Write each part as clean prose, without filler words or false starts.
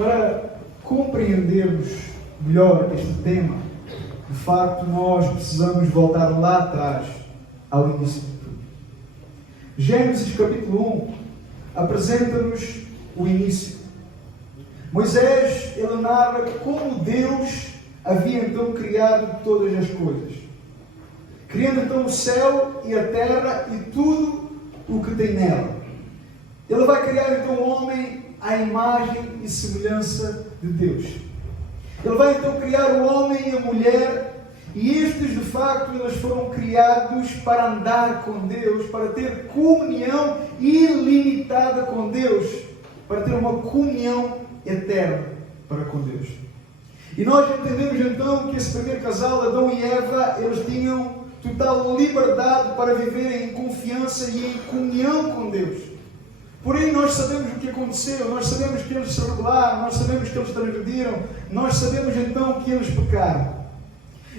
Para compreendermos melhor este tema, de facto nós precisamos voltar lá atrás, ao início de tudo. Gênesis capítulo 1 apresenta-nos o início. Moisés, ele narra como Deus havia então criado todas as coisas. Criando então o céu e a terra e tudo o que tem nela. Ele vai criar então o homem à imagem e semelhança de Deus. Ele vai então criar o homem e a mulher, e estes de facto eles foram criados para andar com Deus, para ter comunhão ilimitada com Deus, para ter uma comunhão eterna para com Deus. E nós entendemos então que esse primeiro casal, Adão e Eva, eles tinham total liberdade para viverem em confiança e em comunhão com Deus. Porém, nós sabemos o que aconteceu, nós sabemos que eles se rebelaram, nós sabemos que eles transgrediram, nós sabemos então que eles pecaram.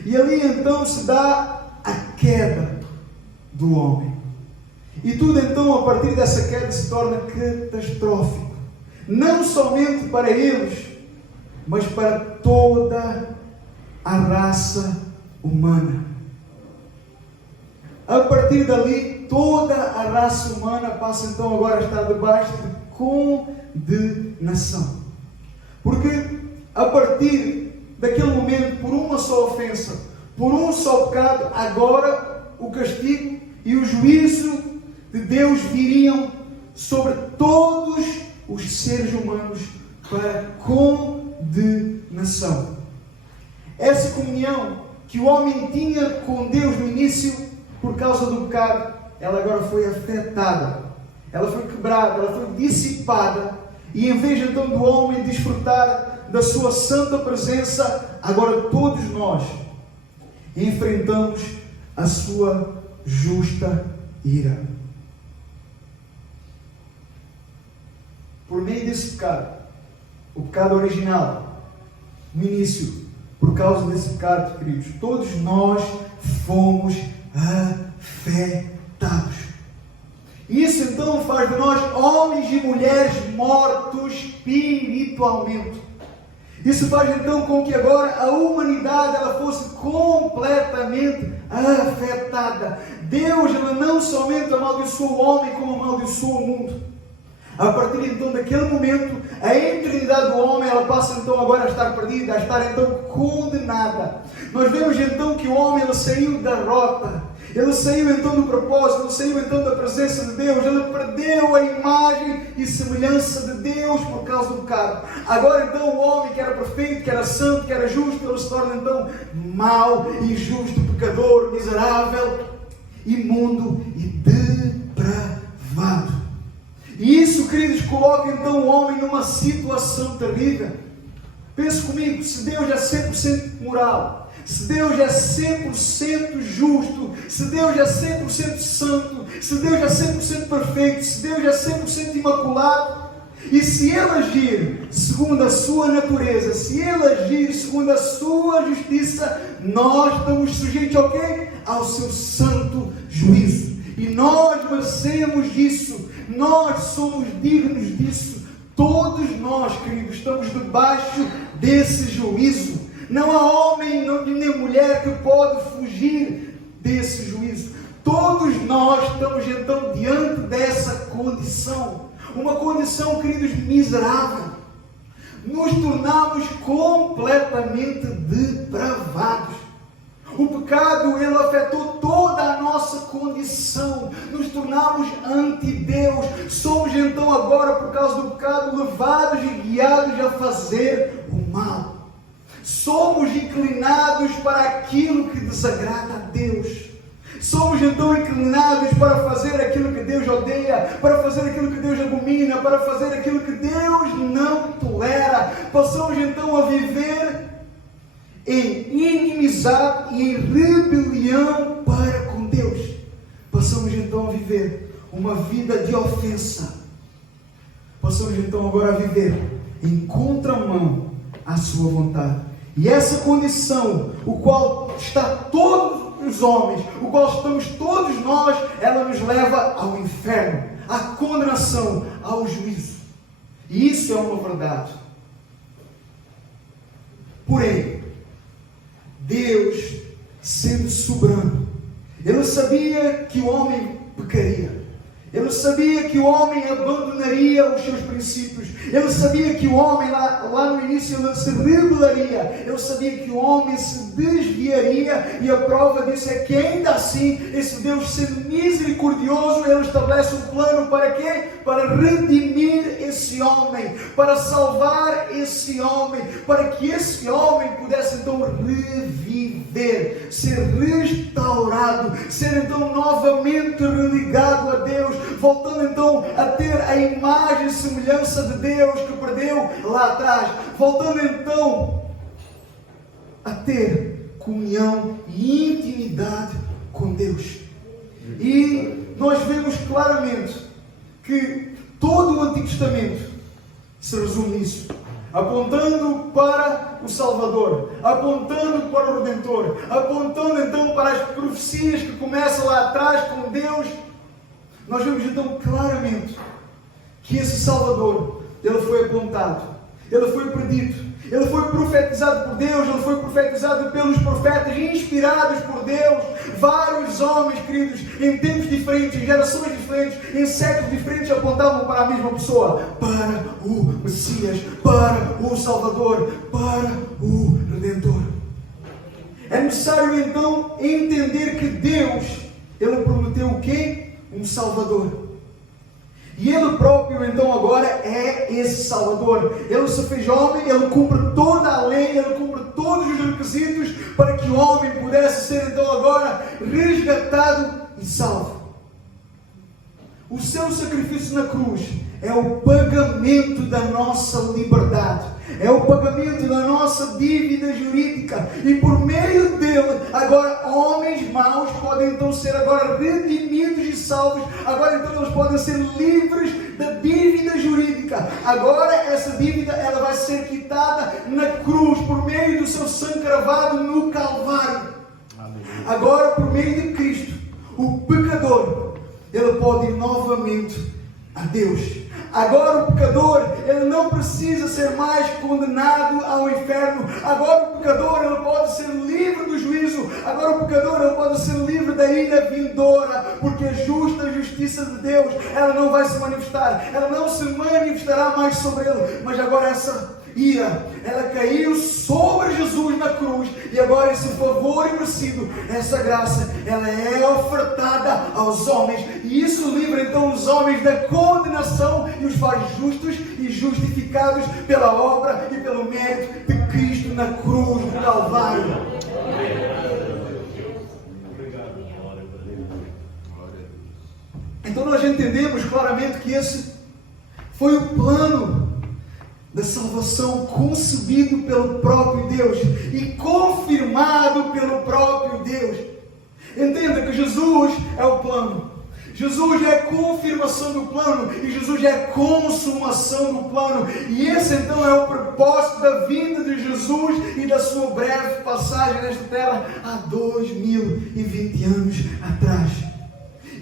E ali então se dá a queda do homem. E tudo então a partir dessa queda se torna catastrófico. Não somente para eles, mas para toda a raça humana. A partir dali, toda a raça humana passa então agora a estar debaixo de condenação. Porque a partir daquele momento, por uma só ofensa, por um só pecado, agora o castigo e o juízo de Deus viriam sobre todos os seres humanos para condenação. Essa comunhão que o homem tinha com Deus no início, por causa do pecado, ela agora foi afetada, ela foi quebrada, ela foi dissipada, e em vez então do homem desfrutar da sua santa presença, agora todos nós enfrentamos a sua justa ira. Por meio desse pecado, o pecado original, no início, por causa desse pecado, queridos, todos nós fomos afetados. Isso então faz de nós homens e mulheres mortos espiritualmente. Isso faz então com que agora a humanidade ela fosse completamente afetada. Deus ela não somente amaldiçoou o homem, como amaldiçoou o mundo. A partir então daquele momento, a eternidade do homem ela passa então agora a estar perdida, a estar então condenada. Nós vemos então que o homem ele saiu da rota, ele saiu então do propósito, ele saiu então da presença de Deus, ele perdeu a imagem e semelhança de Deus por causa do pecado. Agora então o homem que era perfeito, que era santo, que era justo, ele se torna então mau, injusto, pecador, miserável, imundo e depravado. E isso, queridos, coloca então o homem numa situação terrível. Pense comigo, se Deus é 100% moral, se Deus é 100% justo, se Deus é 100% santo, se Deus é 100% perfeito, se Deus é 100% imaculado, e se Ele agir segundo a sua natureza, se Ele agir segundo a sua justiça, nós estamos sujeitos ao quê? Ao seu santo juízo. E nós merecemos isso, nós somos dignos disso. Todos nós, queridos, estamos debaixo desse juízo. Não há homem nem mulher que pode fugir desse juízo. Todos nós estamos então diante dessa condição. Uma condição, queridos, miserável. Nos tornamos completamente depravados. O pecado, ele afetou toda a nossa condição. Nos tornamos anti-Deus. Somos então agora, por causa do pecado, levados e guiados a fazer o mal. Somos inclinados para aquilo que desagrada a Deus. Somos então inclinados para fazer aquilo que Deus odeia, para fazer aquilo que Deus abomina, para fazer aquilo que Deus não tolera. Passamos então a viver em inimizade e em rebelião para com Deus. Passamos então a viver uma vida de ofensa. Passamos então agora a viver em contramão à sua vontade. E essa condição, o qual está todos os homens, o qual estamos todos nós, ela nos leva ao inferno, à condenação, ao juízo. E isso é uma verdade. Porém, Deus, sendo soberano, Ele sabia que o homem pecaria. Ele sabia que o homem abandonaria os seus princípios. Ele sabia que o homem lá no início ele se rebelaria. Ele sabia que o homem se desviaria. E a prova disso é que ainda assim, esse Deus sendo misericordioso, Ele estabelece um plano para quê? Para redimir esse homem. Para salvar esse homem. Para que esse homem pudesse então reviver. Ser restaurado. Ser então novamente religado a Deus. Voltando então a ter a imagem e semelhança de Deus que perdeu lá atrás. Voltando então a ter comunhão e intimidade com Deus. E nós vemos claramente que todo o Antigo Testamento se resume nisso. Apontando para o Salvador, apontando para o Redentor, apontando então para as profecias que começam lá atrás com Deus. Nós vemos então claramente que esse Salvador, Ele foi apontado, Ele foi predito, Ele foi profetizado por Deus, Ele foi profetizado pelos profetas, inspirados por Deus. Vários homens, queridos, em tempos diferentes, em gerações diferentes, em séculos diferentes, apontavam para a mesma pessoa, para o Messias, para o Salvador, para o Redentor. É necessário então entender que Deus, Ele prometeu o quê? Um Salvador. E Ele próprio então agora é esse Salvador. Ele se fez homem, Ele cumpre toda a lei, Ele cumpre todos os requisitos para que o homem pudesse ser então agora resgatado e salvo. O seu sacrifício na cruz é o pagamento da nossa liberdade. É o pagamento da nossa dívida jurídica. E por meio dele, agora homens maus podem então ser agora redimidos e salvos. Agora então eles podem ser livres da dívida jurídica. Agora essa dívida ela vai ser quitada na cruz, por meio do seu sangue cravado no Calvário. Amém. Agora por meio de Cristo, o pecador, ele pode ir novamente a Deus. Agora o pecador, ele não precisa ser mais condenado ao inferno. Agora o pecador, ele pode ser livre do juízo. Agora o pecador, ele pode ser livre da ira vindoura, porque a justa justiça de Deus, ela não vai se manifestar. Ela não se manifestará mais sobre ele. Mas agora essa ira, ela caiu sobre Jesus na cruz, e agora esse favor imerecido, essa graça, ela é ofertada aos homens, e isso livra então os homens da condenação e os faz justos e justificados pela obra e pelo mérito de Cristo na cruz do Calvário. Então nós entendemos claramente que esse foi o plano da salvação concebido pelo próprio Deus e confirmado pelo próprio Deus. Entenda que Jesus é o plano. Jesus é a confirmação do plano e Jesus é a consumação do plano. E esse então é o propósito da vinda de Jesus e da sua breve passagem nesta terra há 2020 anos atrás.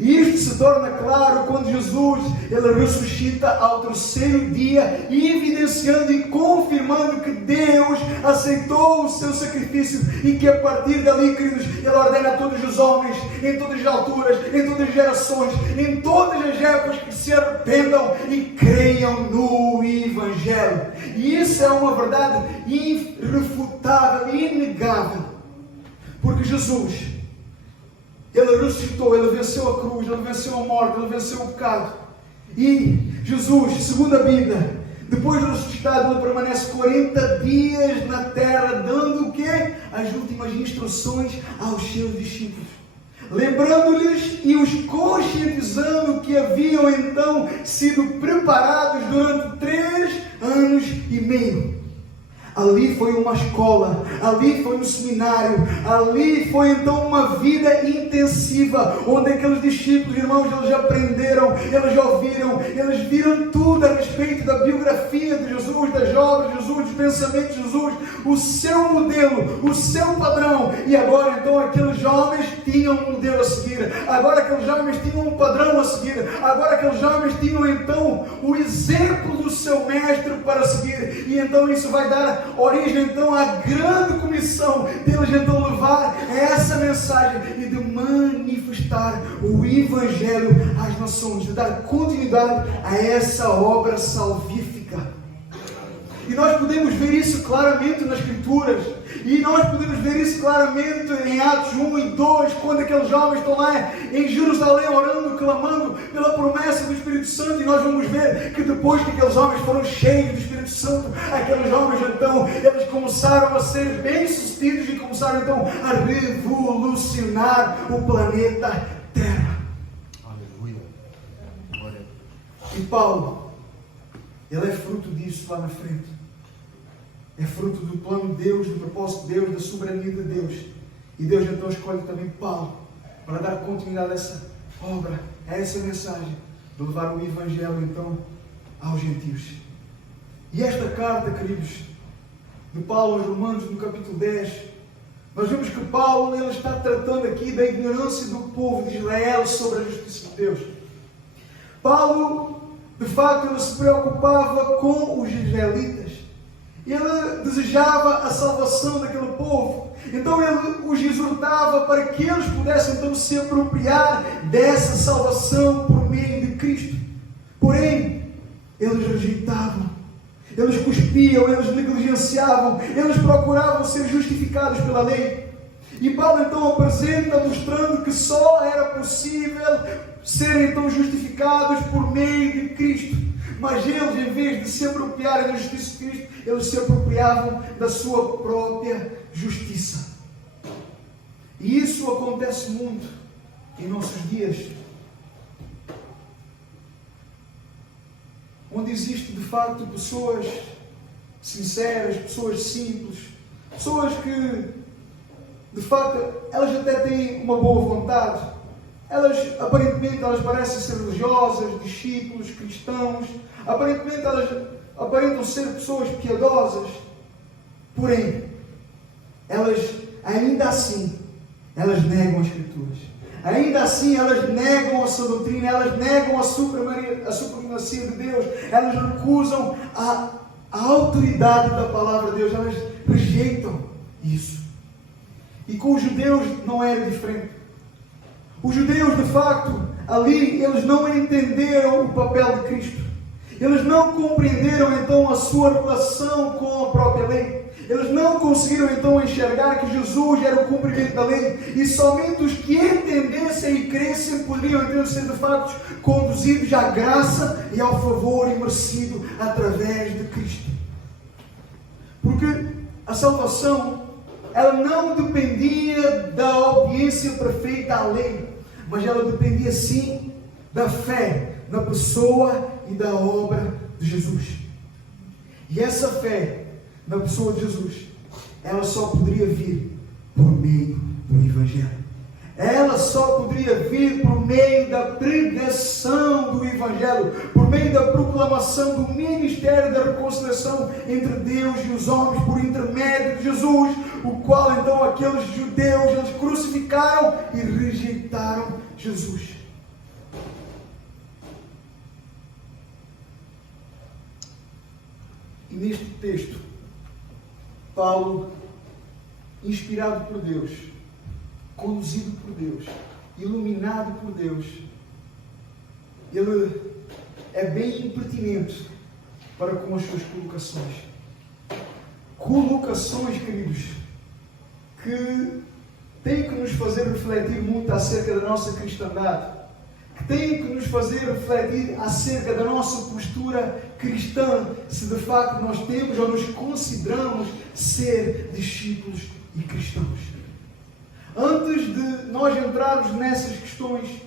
E isto se torna claro quando Jesus ele ressuscita ao terceiro dia, evidenciando e confirmando que Deus aceitou o seu sacrifício e que a partir dali, queridos, Ele ordena a todos os homens, em todas as alturas, em todas as gerações, em todas as épocas, que se arrependam e creiam no Evangelho. E isso é uma verdade irrefutável, inegável, porque Jesus, Ele ressuscitou, Ele venceu a cruz, Ele venceu a morte, Ele venceu o pecado. E Jesus, segundo a Bíblia, depois de ressuscitado, Ele permanece 40 dias na terra, dando o quê? As últimas instruções aos seus discípulos, lembrando-lhes e os conscientizando que haviam então sido preparados durante 3 anos e meio. Ali foi uma escola, ali foi um seminário, ali foi então uma vida intensiva, onde aqueles discípulos, irmãos, eles aprenderam, eles ouviram, eles viram tudo a respeito da biografia de Jesus, das obras de Jesus, dos pensamentos de Jesus, o seu modelo, o seu padrão. E agora então aqueles homens tinham um modelo a seguir. Agora aqueles homens tinham um padrão a seguir. Agora aqueles homens tinham então o exemplo do seu mestre para seguir. E então isso vai dar origem então à grande comissão deles então levar essa mensagem e de manifestar o Evangelho às nações, de dar continuidade a essa obra salvífica. E nós podemos ver isso claramente nas Escrituras. E nós podemos ver isso claramente em Atos 1 e 2, quando aqueles homens estão lá em Jerusalém orando, clamando pela promessa do Espírito Santo. E nós vamos ver que depois que aqueles homens foram cheios do Espírito Santo, aqueles homens então, eles começaram a ser bem-sucedidos e começaram então a revolucionar o planeta Terra. Aleluia. Glória. E Paulo, ele é fruto disso lá na frente. É fruto do plano de Deus, do propósito de Deus, da soberania de Deus. E Deus então escolhe também Paulo para dar continuidade a essa obra, a essa mensagem, de levar o Evangelho então aos gentios. E esta carta, queridos, de Paulo aos Romanos, no capítulo 10, nós vemos que Paulo ele está tratando aqui da ignorância do povo de Israel sobre a justiça de Deus. Paulo, de facto, ele se preocupava com os israelitas. Ele desejava a salvação daquele povo. Então ele os exortava para que eles pudessem então se apropriar dessa salvação por meio de Cristo. Porém, eles rejeitavam, eles cuspiam, eles negligenciavam, eles procuravam ser justificados pela lei. E Paulo então apresenta mostrando que só era possível serem então justificados por meio de Cristo. Mas eles, em vez de se apropriarem da justiça de Cristo, eles se apropriavam da sua própria justiça. E isso acontece muito em nossos dias, onde existe de facto pessoas sinceras, pessoas simples, pessoas que de facto elas até têm uma boa vontade. Elas, aparentemente, elas parecem ser religiosas, discípulos, cristãos. Aparentemente, elas aparentam ser pessoas piedosas. Porém, elas, ainda assim, elas negam as Escrituras. Ainda assim, elas negam a sua doutrina. Elas negam a supremacia de Deus. Elas recusam a autoridade da palavra de Deus. Elas rejeitam isso. E com os judeus não era diferente. Os judeus, de facto, ali, eles não entenderam o papel de Cristo. Eles não compreenderam, então, a sua relação com a própria lei. Eles não conseguiram, então, enxergar que Jesus era o cumprimento da lei. E somente os que entendessem e crescem poderiam, então, ser, de facto, conduzidos à graça e ao favor imerecido através de Cristo. Porque a salvação, ela não dependia da obediência perfeita à lei, mas ela dependia sim da fé na pessoa e da obra de Jesus. E essa fé na pessoa de Jesus, ela só poderia vir por meio do Evangelho. Ela só poderia vir por meio da pregação do Evangelho, por meio da proclamação do ministério da reconciliação entre Deus e os homens, por intermédio de Jesus, o qual então aqueles judeus, eles crucificaram e rejeitaram Jesus. E neste texto, Paulo, inspirado por Deus, conduzido por Deus, iluminado por Deus, ele é bem impertinente para com as suas colocações. Colocações, queridos, que têm que nos fazer refletir muito acerca da nossa cristandade, que têm que nos fazer refletir acerca da nossa postura cristã, se de facto nós temos ou nos consideramos ser discípulos e cristãos. Antes de nós entrarmos nessas questões,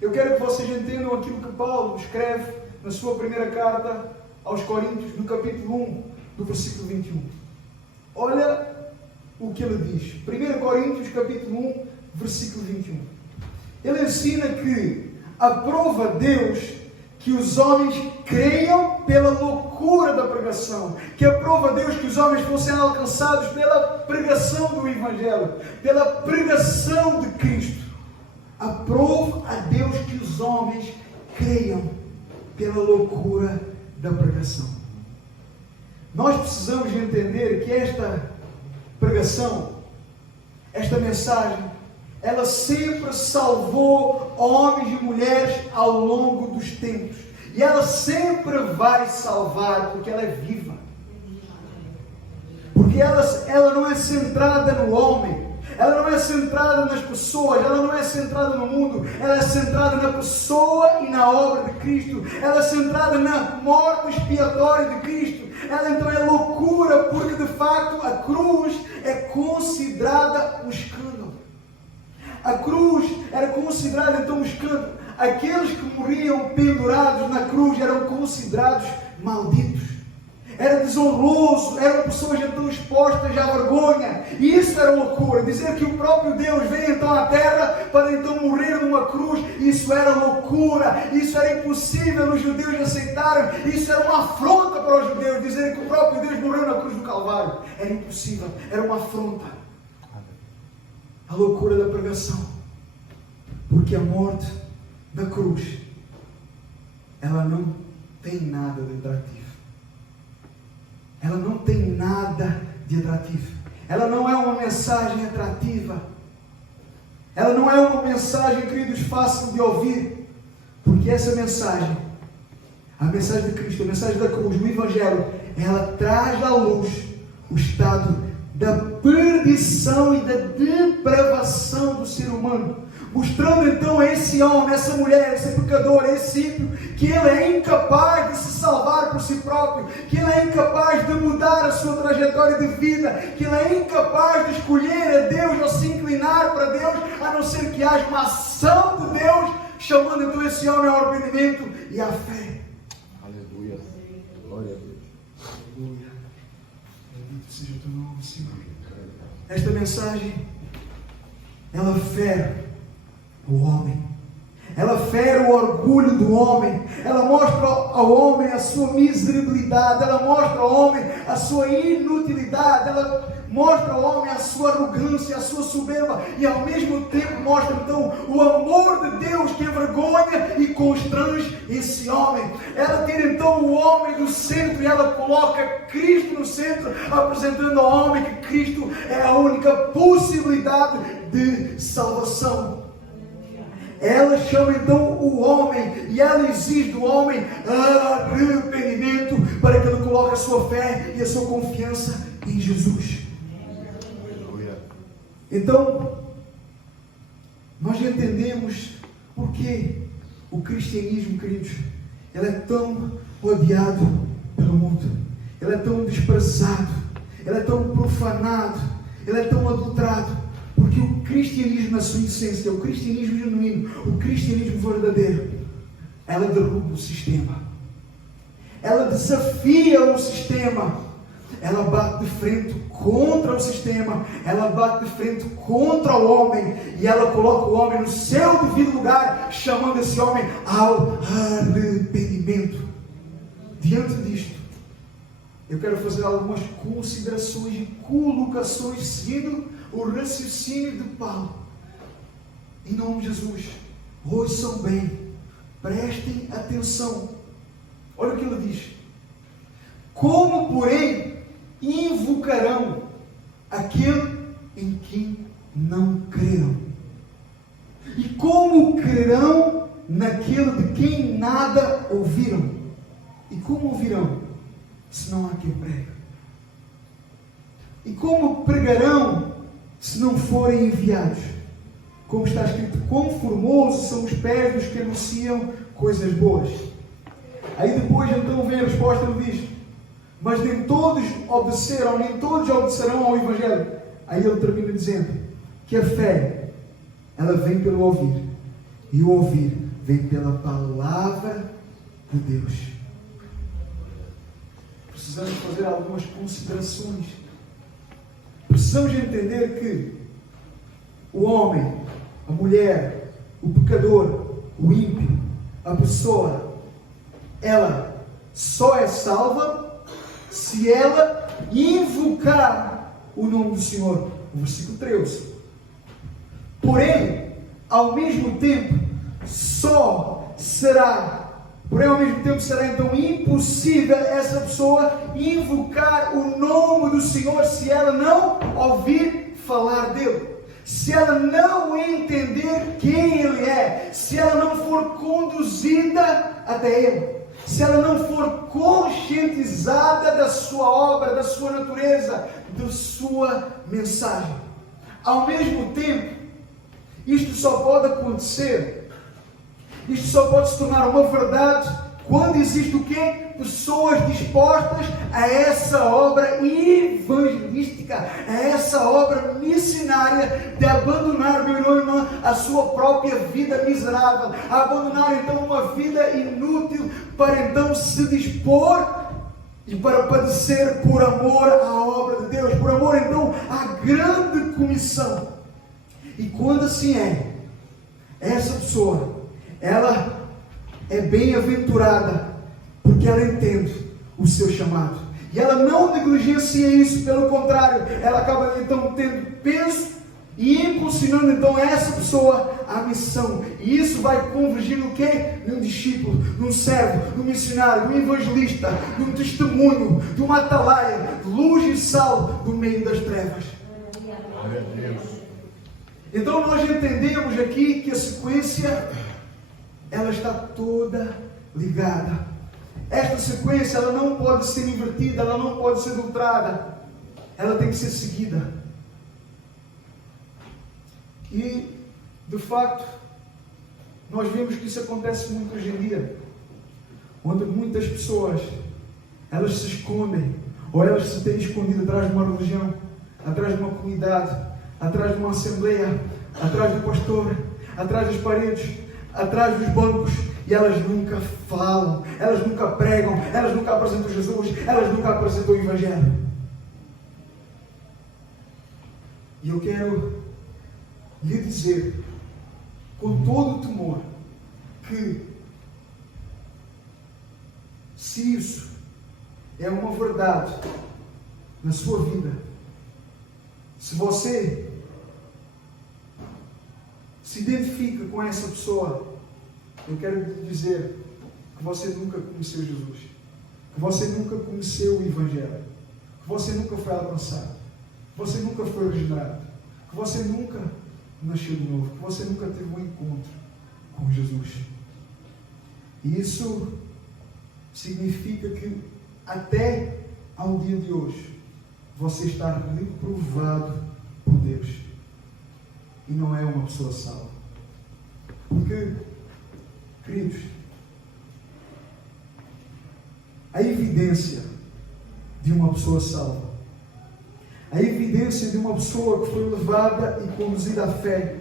eu quero que vocês entendam aquilo que Paulo escreve na sua primeira carta aos Coríntios, no capítulo 1, do versículo 21. Olha o que ele diz. 1 Coríntios, capítulo 1, versículo 21. Ele ensina que aprova Deus que os homens creiam pela loucura loucura da pregação, que aprova a Deus que os homens fossem alcançados pela pregação do Evangelho, pela pregação de Cristo. Aprova a Deus que os homens creiam pela loucura da pregação. Nós precisamos entender que esta pregação, esta mensagem, ela sempre salvou homens e mulheres ao longo dos tempos. E ela sempre vai salvar, porque ela é viva. Porque ela não é centrada no homem, ela não é centrada nas pessoas, ela não é centrada no mundo, ela é centrada na pessoa e na obra de Cristo, ela é centrada na morte expiatória de Cristo. Ela então é loucura, porque de facto a cruz é considerada um escândalo. A cruz era considerada então um escândalo. Aqueles que morriam pendurados na cruz eram considerados malditos. Era desonroso, eram pessoas então expostas à vergonha. E isso era loucura. Dizer que o próprio Deus veio então à terra para então morrer numa cruz, isso era loucura. Isso era impossível os judeus aceitarem. Isso era uma afronta para os judeus, dizer que o próprio Deus morreu na cruz do Calvário. Era impossível, era uma afronta. A loucura da pregação. Porque a morte da cruz, ela não tem nada de atrativo. Ela não tem nada de atrativo. Ela não é uma mensagem atrativa. Ela não é uma mensagem, queridos, fácil de ouvir. Porque essa mensagem, a mensagem de Cristo, a mensagem da cruz, o Evangelho, ela traz à luz o estado da perdição e da depravação do ser humano. Mostrando então a esse homem, essa mulher, esse pecador, esse ímpio, que ele é incapaz de se salvar por si próprio, que ele é incapaz de mudar a sua trajetória de vida, que ele é incapaz de escolher a Deus ou se inclinar para Deus, a não ser que haja uma ação de Deus, chamando então esse homem ao arrependimento e à fé. Aleluia. Glória a Deus. Aleluia. Bendito seja o teu nome, Senhor. Esta mensagem, ela fere o homem, ela fere o orgulho do homem, ela mostra ao homem a sua miserabilidade, ela mostra ao homem a sua inutilidade, ela mostra ao homem a sua arrogância, a sua soberba, e ao mesmo tempo mostra então o amor de Deus que envergonha e constrange esse homem. Ela tira então o homem do centro e ela coloca Cristo no centro, apresentando ao homem que Cristo é a única possibilidade de salvação. Ela chama então o homem e ela exige do homem arrependimento para que ele coloque a sua fé e a sua confiança em Jesus. Então, nós entendemos porque o cristianismo, queridos, ele é tão odiado pelo mundo, ele é tão desprezado, ele é tão profanado, ele é tão adulterado. Porque o cristianismo na sua essência, o cristianismo genuíno, o cristianismo verdadeiro, ela derruba o sistema. Ela desafia o sistema. Ela bate de frente contra o sistema. Ela bate de frente contra o homem. E ela coloca o homem no seu devido lugar, chamando esse homem ao arrependimento. Diante disto, eu quero fazer algumas considerações e colocações seguindo o raciocínio de Paulo. Em nome de Jesus, ouçam bem, prestem atenção. Olha o que ele diz: como, porém, invocarão aquele em quem não creram? E como crerão naquele de quem nada ouviram? E como ouvirão, se não há quem pregue? E como pregarão, se não forem enviados? Como está escrito: quão formosos são os pés dos que anunciam coisas boas. Aí depois então vem a resposta, ele diz: mas nem todos obedeceram, nem todos obedecerão ao Evangelho. Aí ele termina dizendo que a fé, ela vem pelo ouvir, e o ouvir vem pela palavra de Deus. Precisamos fazer algumas considerações. Precisamos entender que o homem, a mulher, o pecador, o ímpio, a pessoa, ela só é salva se ela invocar o nome do Senhor. O versículo 13. Porém, ao mesmo tempo será então impossível essa pessoa invocar o nome do Senhor se ela não ouvir falar dele, se ela não entender quem Ele é, se ela não for conduzida até Ele, se ela não for conscientizada da sua obra, da sua natureza, da sua mensagem. Ao mesmo tempo, isto só pode acontecer, isto só pode se tornar uma verdade quando existe o quê? Pessoas dispostas a essa obra evangelística, a essa obra missionária de abandonar, meu irmão e irmã, a sua própria vida miserável, a abandonar então uma vida inútil para então se dispor e para padecer por amor à obra de Deus, por amor então à grande comissão. E quando assim é, essa pessoa, ela é bem-aventurada, porque ela entende o seu chamado. E ela não negligencia isso, pelo contrário, ela acaba então tendo peso e impulsionando então essa pessoa à missão. E isso vai convergir no quê? Num discípulo, num servo, num missionário, num evangelista, num testemunho, de uma atalaia, luz e sal no meio das trevas. Glória a Deus. Então nós entendemos aqui que a sequência, ela está toda ligada. Esta sequência, ela não pode ser invertida, ela não pode ser adulterada, ela tem que ser seguida. E, de facto, nós vemos que isso acontece muito hoje em dia, onde muitas pessoas, elas se escondem, ou elas se têm escondido atrás de uma religião, atrás de uma comunidade, atrás de uma assembleia, atrás do pastor, atrás das paredes, atrás dos bancos, e elas nunca falam, elas nunca pregam, elas nunca apresentam Jesus, elas nunca apresentam o Evangelho. E eu quero lhe dizer, com todo o temor, que se isso é uma verdade na sua vida, se você se identifica com essa pessoa, eu quero lhe dizer que você nunca conheceu Jesus, que você nunca conheceu o Evangelho, que você nunca foi alcançado, que você nunca foi regenerado, que você nunca nasceu de novo, que você nunca teve um encontro com Jesus. E isso significa que até ao dia de hoje você está reprovado por Deus e não é uma pessoa salva. Porque, queridos, a evidência de uma pessoa salva, a evidência de uma pessoa que foi levada e conduzida à fé,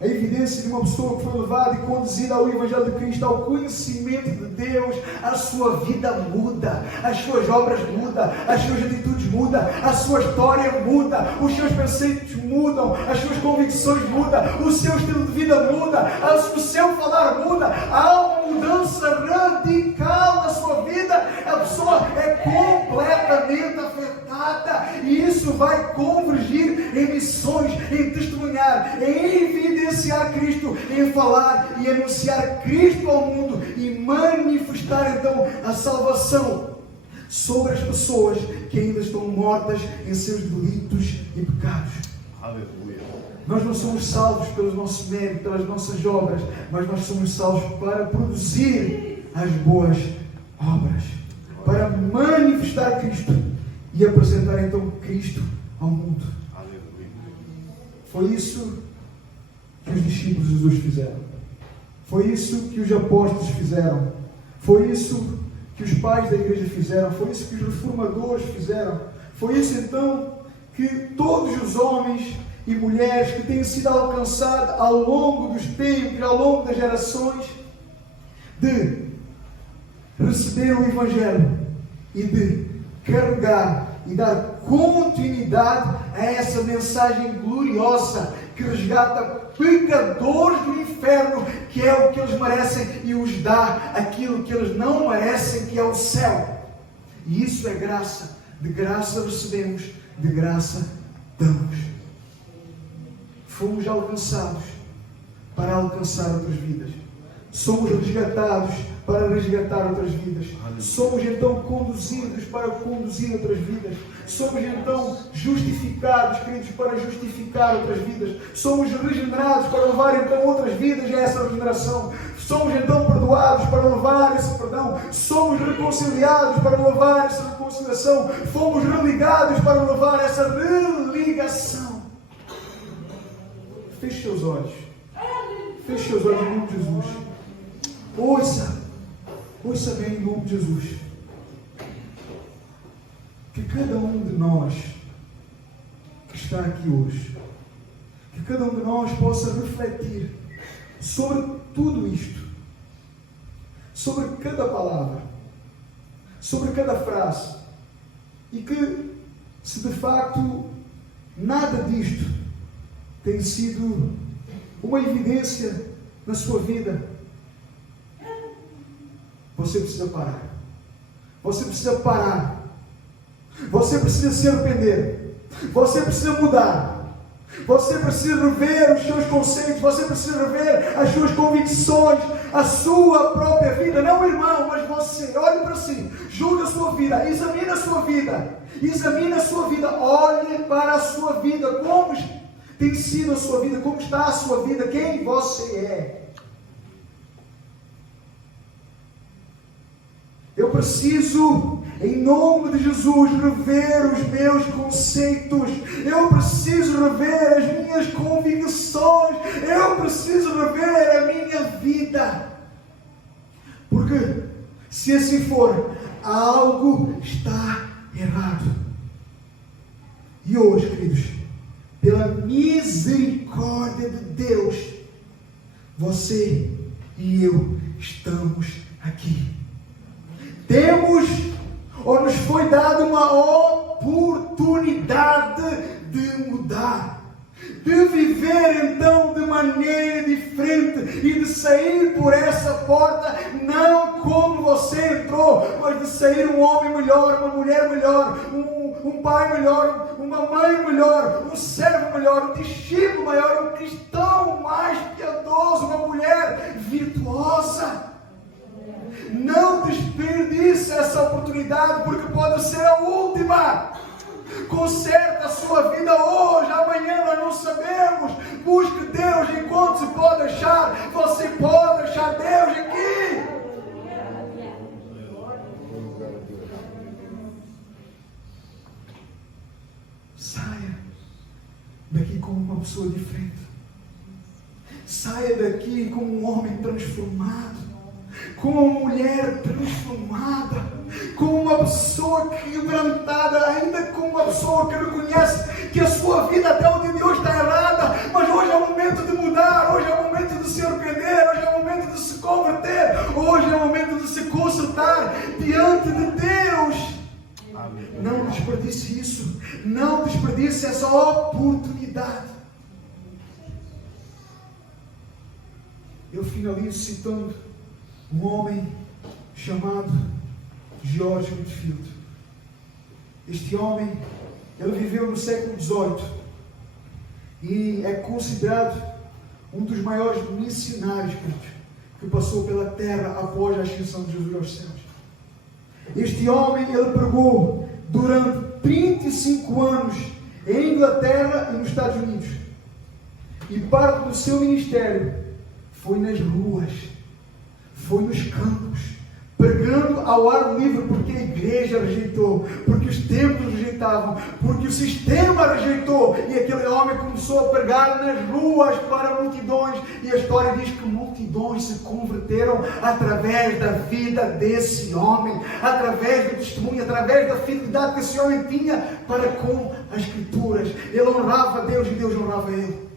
a evidência de uma pessoa que foi levada e conduzida ao Evangelho de Cristo, ao conhecimento de Deus, a sua vida muda, as suas obras mudam, as suas atitudes mudam, a sua história muda, os seus pensamentos mudam, as suas convicções mudam, o seu estilo de vida muda, o seu falar muda, há uma mudança radical na sua vida, a pessoa é completamente afetada e isso vai convergir em missões, em testemunhar, em evidenciar Cristo, em falar e anunciar Cristo ao mundo e manifestar então a salvação sobre as pessoas que ainda estão mortas em seus delitos e pecados. Aleluia. Nós não somos salvos pelo nosso mérito, pelas nossas obras, mas nós somos salvos para produzir as boas obras, para manifestar Cristo e apresentar então Cristo ao mundo. Aleluia. Foi isso que os discípulos de Jesus fizeram. Foi isso que os apóstolos fizeram. Foi isso que os pais da igreja fizeram. Foi isso que os reformadores fizeram. Foi isso então que todos os homens e mulheres que têm sido alcançados ao longo dos tempos, ao longo das gerações, de receber o Evangelho e de carregar e dar continuidade a essa mensagem gloriosa que resgata pecadores do inferno, que é o que eles merecem, e os dá aquilo que eles não merecem, que é o céu. E isso é graça. De graça recebemos, de graça damos. Fomos alcançados para alcançar outras vidas. Somos resgatados para resgatar outras vidas. Somos então conduzidos para conduzir outras vidas. Somos então justificados, queridos, para justificar outras vidas. Somos regenerados para levar então outras vidas a essa regeneração. Somos então perdoados para levar esse perdão. Somos reconciliados para levar essa reconciliação. Fomos religados para levar essa religação. Feche seus olhos. Feche seus olhos em nome de Jesus. Ouça bem em nome de Jesus. Que cada um de nós que está aqui hoje, que cada um de nós possa refletir sobre tudo isto, sobre cada palavra, sobre cada frase, e que, se de facto nada disto tem sido uma evidência na sua vida, você precisa parar. Você precisa parar. Você precisa se arrepender. Você precisa mudar. Você precisa rever os seus conceitos. Você precisa rever as suas convicções, a sua própria vida. Não, irmão, mas você. Olhe para si. Julgue a sua vida. Examine a sua vida. Examine a sua vida. Olhe para a sua vida. Como tem sido a sua vida? Como está a sua vida? Quem você é? Eu preciso, em nome de Jesus, rever os meus conceitos. Eu preciso rever as minhas convicções. Eu preciso rever a minha vida. Porque, se assim for, algo está errado. E hoje, queridos, pela misericórdia de Deus, você e eu estamos aqui. Temos, ou nos foi dada uma oportunidade de mudar, de viver então de maneira diferente e de sair por essa porta, não como você entrou, mas de sair um homem melhor, uma mulher melhor, um pai melhor, uma mãe melhor, um servo melhor, um discípulo maior, um cristão mais piedoso, uma mulher virtuosa. Não desperdice essa oportunidade, porque pode ser a última. Conserte a sua vida hoje, amanhã nós não sabemos. Busque Deus enquanto se pode achar. Você pode achar Deus aqui. Saia daqui como uma pessoa diferente. Saia daqui como um homem transformado, como uma mulher transformada, como uma pessoa quebrantada, ainda como uma pessoa que reconhece que a sua vida até o dia de hoje está errada, mas hoje é o momento de mudar, hoje é o momento de se arrepender, hoje é o momento de se converter, hoje é o momento de se consertar diante de Deus. Amém. Não desperdice isso, não desperdice essa oportunidade. Eu finalizo citando um homem chamado George Whitefield. Este homem, ele viveu no século XVIII e é considerado um dos maiores missionários que passou pela terra após a ascensão de Jesus aos céus. Este homem, ele pregou durante 35 anos em Inglaterra e nos Estados Unidos, e parte do seu ministério foi nas ruas, foi nos campos, pregando ao ar livre, porque a igreja rejeitou, porque os templos rejeitavam, porque o sistema rejeitou, e aquele homem começou a pregar nas ruas para multidões, e a história diz que multidões se converteram através da vida desse homem, através do testemunho, através da fidelidade que esse homem tinha para com as Escrituras. Ele honrava a Deus e Deus honrava ele.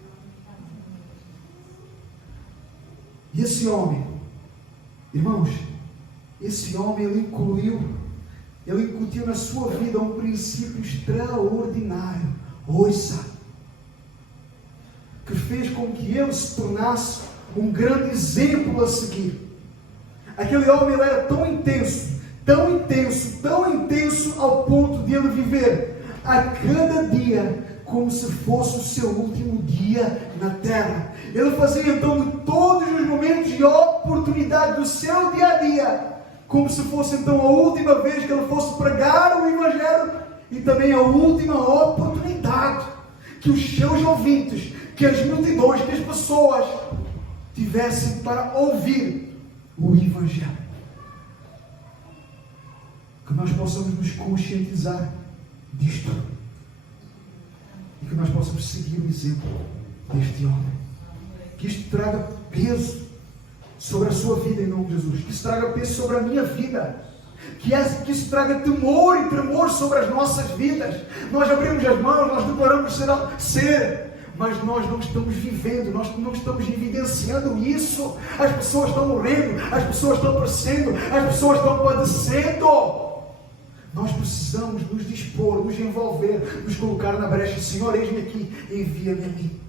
E esse homem, irmãos, esse homem, ele incluiu Ele incutiu na sua vida um princípio extraordinário. Ouça! Que fez com que ele se tornasse um grande exemplo a seguir. Aquele homem, ele era tão intenso, tão intenso, tão intenso, ao ponto de ele viver a cada dia como se fosse o seu último dia na terra. Ele fazia então de todos os momentos de oportunidade do seu dia a dia, como se fosse então a última vez que ele fosse pregar o Evangelho, e também a última oportunidade que os seus ouvintes, que as multidões, que as pessoas tivessem para ouvir o Evangelho. Que nós possamos nos conscientizar disto. E que nós possamos seguir o exemplo deste homem. Que isto traga peso sobre a sua vida em nome de Jesus. Que isso traga peso sobre a minha vida. Que isso traga temor e tremor sobre as nossas vidas. Nós abrimos as mãos, nós declaramos ser, mas nós não estamos vivendo, nós não estamos evidenciando isso. As pessoas estão morrendo, as pessoas estão perecendo, as pessoas estão padecendo. Nós precisamos nos dispor, nos envolver, nos colocar na brecha. Senhor, eis-me aqui, envia-me a mim.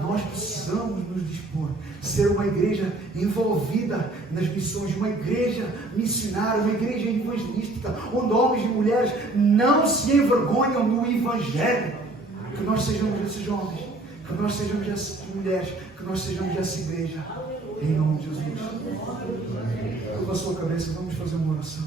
Nós precisamos nos dispor, ser uma igreja envolvida nas missões, uma igreja missionária, uma igreja evangelística, onde homens e mulheres não se envergonham no Evangelho. Que nós sejamos esses homens, que nós sejamos essas mulheres, que nós sejamos essa igreja, em nome de Jesus. Curva a sua cabeça, vamos fazer uma oração.